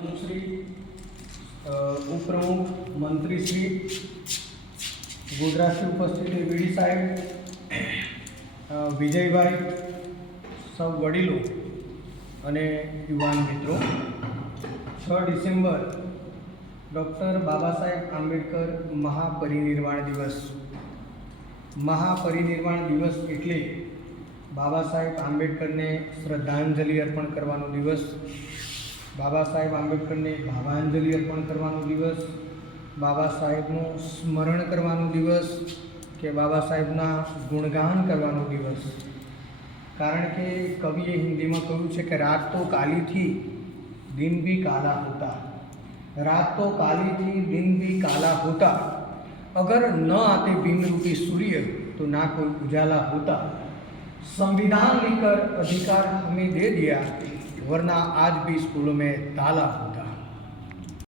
श्री उपप्रमुख मंत्री श्री गुजरात उपस्थित वीडी साहेब, विजय भाई, सब वडीलों अने युवान मित्रों, 6 डिसेम्बर डॉक्टर बाबा साहेब आंबेडकर महापरिनिर्वाण दिवस। महापरिनिर्वाण दिवस एटले बाबा साहेब आंबेडकर ने श्रद्धांजलि अर्पण करवानो दिवस, बाबा साहेब आंबेडकर ने भावांजलि अर्पण करवानो दिवस, बाबा साहेबनु स्मरण करवानो दिवस के बाबा साहेबना गुणगान करवानो दिवस। कारण के कविए हिंदी में कहूँ है कि रात तो काली थी दिन भी काला होता, रात तो काली थी दिन भी काला होता, अगर न आते बिन रूपी सूर्य तो ना कोई उजाला होता। संविधान लिखकर अधिकार हमें दे दिया, वरना आज भी स्कूलों में ताला होता।